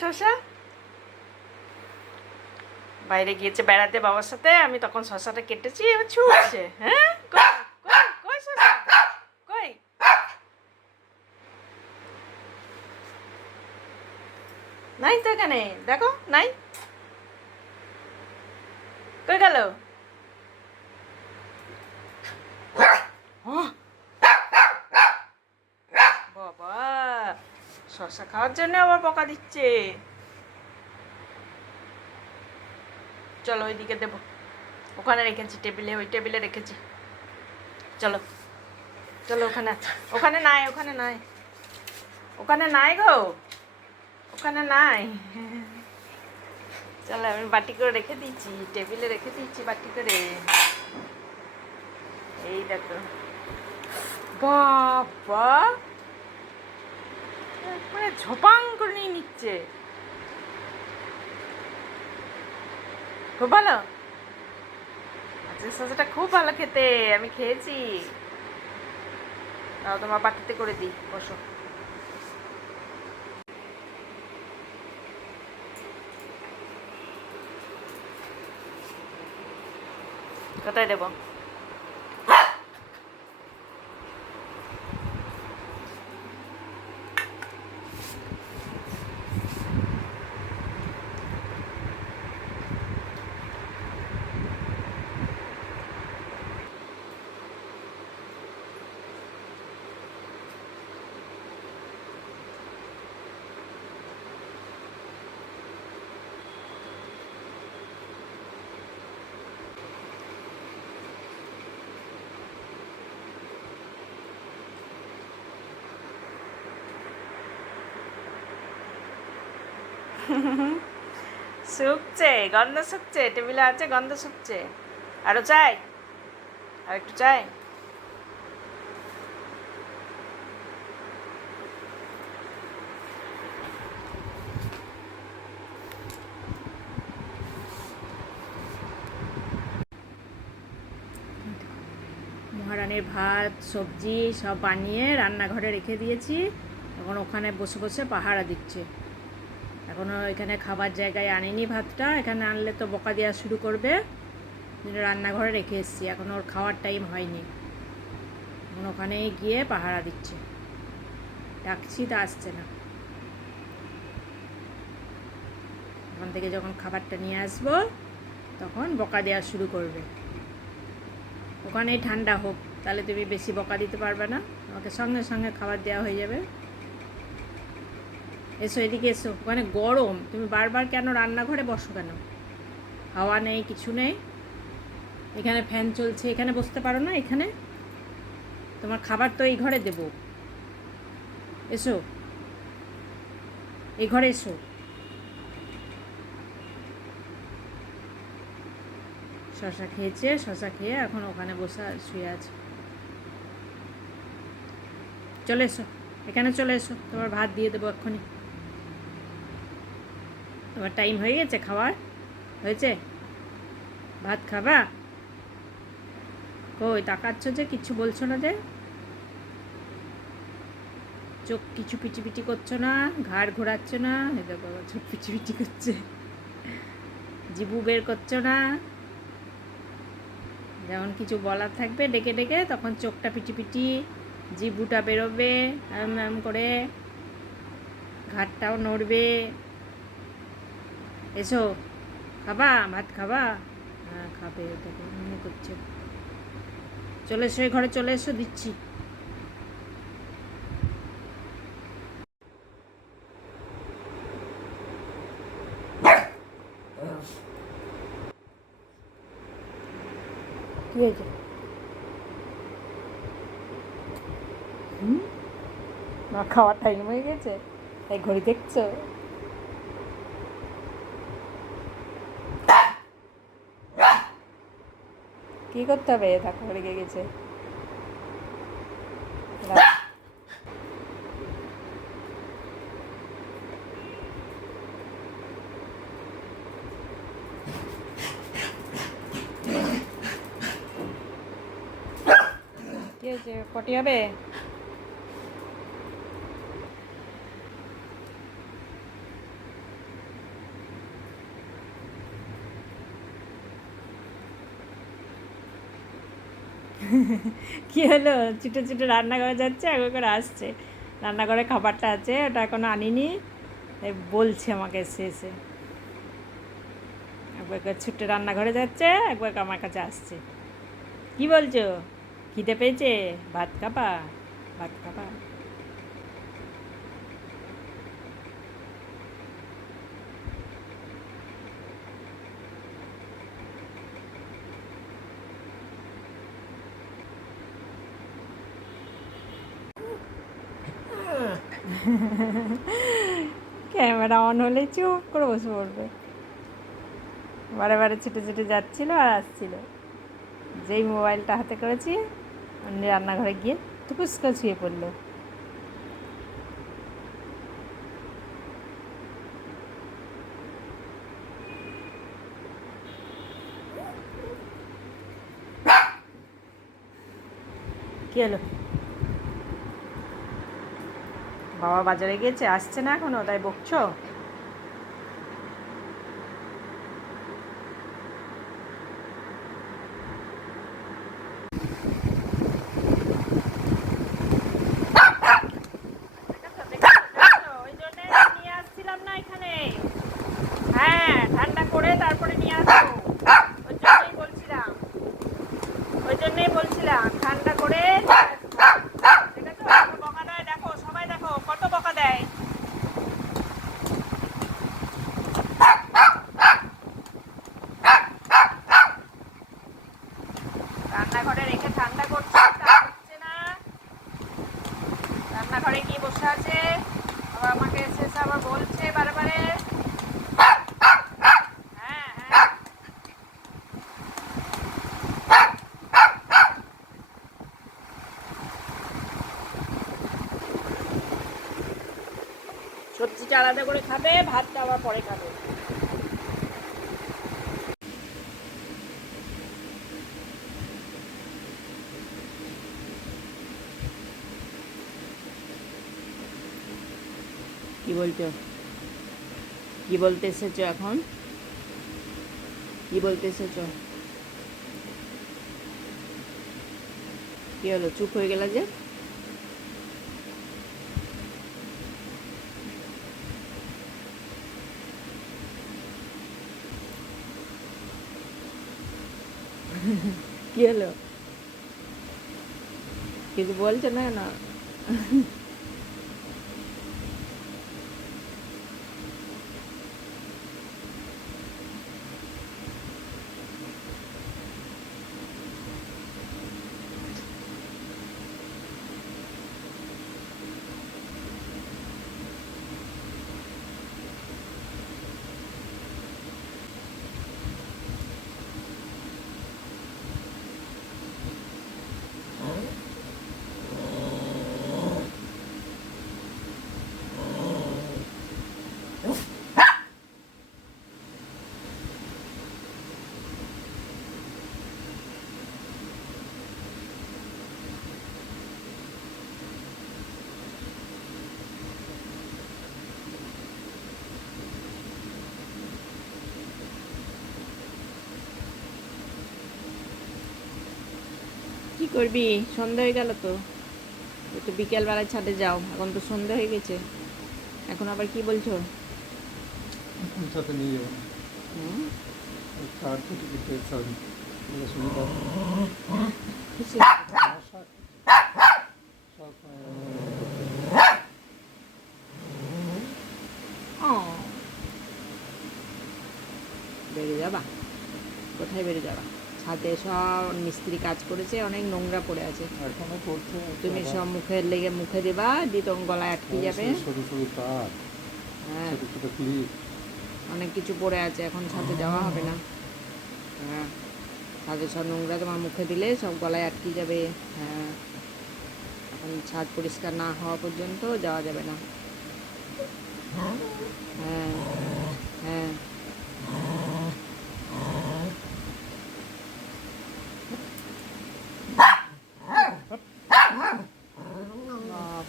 শশা? বাইরে গিয়েছে বেড়াতে বাবার সাথে, আমি তখন শশাটা কেটেছি এবার ছুটছে। হ্যাঁ? কই? নাই তো এখানে। দেখো, নাই। কই গেল আহ! বাবা শশা খাওয়ার জন্য আবার বকা দিচ্ছে। চলো ওইদিকে দেবো। ওখানে রেখেছি টেবিলে, ওই টেবিলে রেখেছি। চলো চলো ওখানে ওখানে নাই ওখানে নাই। ওখানে নাই গো। ওখানে নাই। চলো, আমি বাটি করে রেখে দিয়েছি, টেবিলে রেখে দিয়েছি বাটি করে। এই দেখো। বাবা! একবারে ঝপাং করে নিয়ে নিচ্ছে। খুব ভালো? আজকে সসাটা খুব ভালো খেতে, আমি খেয়েছি। তাও তোমার বাটিতে করে দিই, বসো। কোথায় দেবো? শুকছে গন্ধ শুকছে টেবিলে আছে গন্ধ শুকছে আরও চাই? আর একটু চাই? মহারানীর ভাত, সবজি সব বানিয়ে রান্নাঘরে রেখে দিয়েছি। এখন ওখানে বসে বসে পাহারা দিচ্ছে। এখনও এখানে খাবার জায়গায় আনিনি ভাতটা। এখানে আনলে তো বকা দেওয়া শুরু করবে। রান্নাঘরে রেখে এসেছি, এখন ওর খাওয়ার টাইম হয়নি। এখন ওখানেই গিয়ে পাহারা দিচ্ছে। ডাকছি তা আসছে না। ওখান থেকে যখন খাবারটা নিয়ে আসব, তখন বকা দেওয়া শুরু করবে। ওখানেই ঠান্ডা হোক, তাহলে তুমি বেশি বকা দিতে পারবে না। আমাকে সঙ্গে সঙ্গে খাবার দেওয়া হয়ে যাবে। এসো, এদিকে এসো। ওখানে গরম। তুমি বারবার কেন রান্নাঘরে বসো কেন? হাওয়া নেই, কিছু নেই? এখানে ফ্যান চলছে, এখানে বসতে পারো না, এখানে? তোমার খাবার তো এই ঘরে দেবো। এসো। এই ঘরে এসো। শশা খেয়েছে, শশা খেয়ে এখন ওখানে বসে শুয়ে আছে। চলে এসো। এখানে চলে এসো। তোমার ভাত দিয়ে দেবো এক্ষুনি। তোমার টাইম হয়ে গেছে খাওয়ার। হয়েছে? ভাত খাবা? কই, তাকাচ্ছ যে কিচ্ছু বলছো না যে? চোখ কিছু পিটি করছ না? ঘাড় ঘোরাচ্ছ না? দেখো চোখ পিটি পিটি করছে। জিবু বের করছ না? যেমন কিছু বলার থাকবে, ডেকে ডেকে, তখন চোখটা পিটি পিটি জিবুটা বেরোবে এম এম করে। ঘাটটাও নড়বে। এসো। খাবা, ভাত খাবা? হ্যাঁ খাবে, দেখো, মনে করছে। চলে এসো, এই ঘরে চলে এসো, দিচ্ছি। কি হয়েছে? খাওয়ার টাইম হয়ে গেছে। এই ঘড়ি দেখছ? কি করতে হবে? থাকো রেগে গেছে। কি হয়েছে? পটি হবে? কি হলো? ছুটে ছুটে রান্নাঘরে যাচ্ছে একবার করে আসছে। রান্নাঘরে খাবারটা আছে, ওটা এখনও আনিনি। বলছে আমাকে এসে এসে। একবার ছুটে রান্নাঘরে যাচ্ছে একবার আমার কাছে আসছে। কি বলছো? খিদে পেয়েছে? ভাত খাবা? ভাত খাবা? ক্যামেরা অন হলে চুপ করে বসে পড়বে। বারে বারে ছুটে ছুটে যাচ্ছিল আর আসছিল। যেই মোবাইলটা হাতে করেছি, অন্য রান্নাঘরে গিয়ে টুকুস করে শুয়ে পড়ল। কি হলো? বাবা বাজারে গিয়েছে আসছে না এখনও তাই বকছো ওই জন্যে নিয়ে আসছিলাম না এখানে হ্যাঁ ঠান্ডা করে তারপরে নিয়ে আসব ওই জন্যই বলছিলাম ওই জন্যই বলছিলাম ঠান্ডা করে নিয়ে আসব। দেখেছ কত বকা দেয় দেখো সবাই দেখো কত বকা দেয় রান্নাঘরে রেখে ঠান্ডা করছে হচ্ছে না। রান্নাঘরে বসে আছে? আবার আমাকে আবার বলছে হ্যাঁ হ্যাঁ। সবজিটা আলাদা করে খাবে, ভাতটা আবার পরে খাবে। বলছো? কি বলতে এসেছ এখন? কি বলতে এসেছ? কি হলো, চুপ হয়ে গেল যে? কি হলো? কিছু বলছো না না? কি করবি? সন্ধ্যা হয়ে গেল তো। একটু বিকেলবেলায় ছাদে যাও। এখন তো সন্ধ্যা হয়ে গেছে। এখন আবার কি বলছো? সাথে নিয়ে যাব। তো। বেড়ে যাবা? কোথায় বেড়ে যাবা? ছাদে সব মিস্ত্রি কাজ করেছে অনেক নোংরা পড়ে আছে। তুমি সব মুখের লেগে মুখে দেবা দিয়ে তখন গলায় আটকে যাবে। হ্যাঁ। অনেক কিছু পড়ে আছে এখন ছাদে যাওয়া হবে না। হ্যাঁ। ছাদে সব নোংরা তোমার মুখে দিলে সব গলায় আটকে যাবে। হ্যাঁ। এখন ছাদ পরিষ্কার না হওয়া পর্যন্ত যাওয়া যাবে না। হ্যাঁ। হ্যাঁ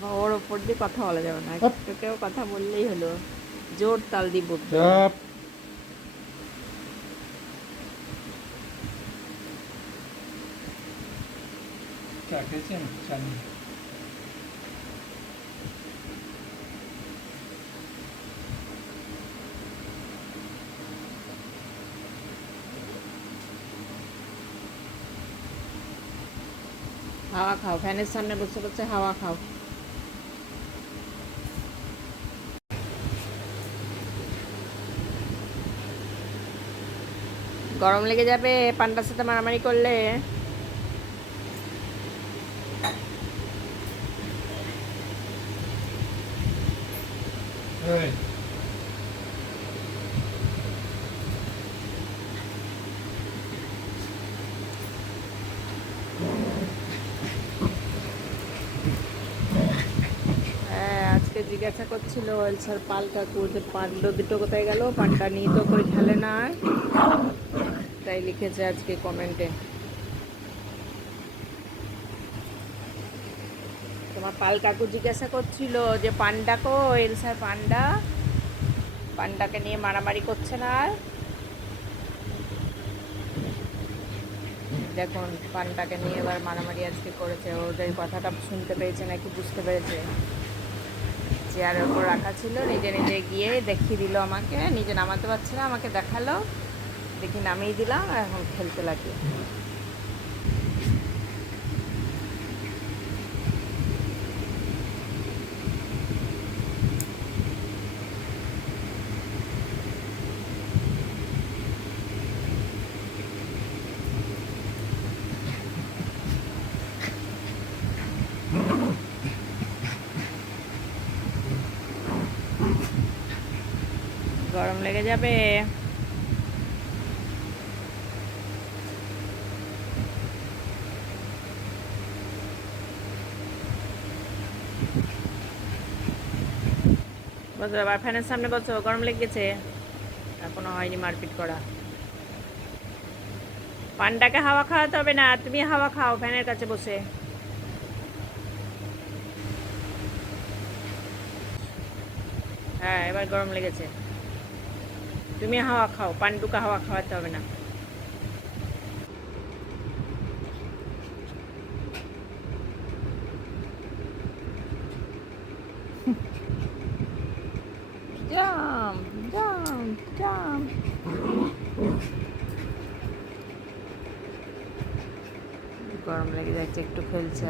বাবা, ওর ওপর দিয়ে কথা বলা যাবে না। কেউ কথা বললেই হলো। জোর তাল দিয়ে। হাওয়া খাও। ফ্যানের সামনে বসে বসে হাওয়া খাও। গরম লেগে যাবে পান্ডার সাথে মারামারি করলে। হ্যাঁ আজকে জিজ্ঞাসা করছিল এলসার পাল কাকু যে দুটো কোথায় গেল? পানটা নিয়ে তো করে খেলে না। তাই লিখেছে আজকে কমেন্টে। তোমার পাল কাকু জিজ্ঞাসা করছিল যে, পান্ডা কো, এলসার পান্ডা? পান্ডাকে নিয়ে মারামারি করছে না আর? দেখুন, পান্ডাকে নিয়ে এবার মারামারি আজকে করেছে। ওদের কথাটা শুনতে পেয়েছে নাকি বুঝতে পেরেছে? চেয়ারের উপর রাখা ছিল, নিজে নিজে গিয়ে দেখিয়ে দিল আমাকে। নিজে নামাতে পারছে না, আমাকে দেখাল। দেখি নামিয়ে দিলাম এখন খেলতে লাগল গরম লেগে যাবে। বসো আবার ফ্যানের সামনে বসো গরম লেগেছে? এখনও হয়নি মারপিট করা। পান্ডাকে হাওয়া খাওয়াতে হবে না, তুমি হাওয়া খাও, ফ্যানের কাছে বসে। হ্যাঁ এবার গরম লেগেছে। তুমি হাওয়া খাও পান্ডুকে হাওয়া খাওয়াতে হবে না জাম্প জাম্প জাম্প গরম লেগে যাচ্ছে একটু খেলছে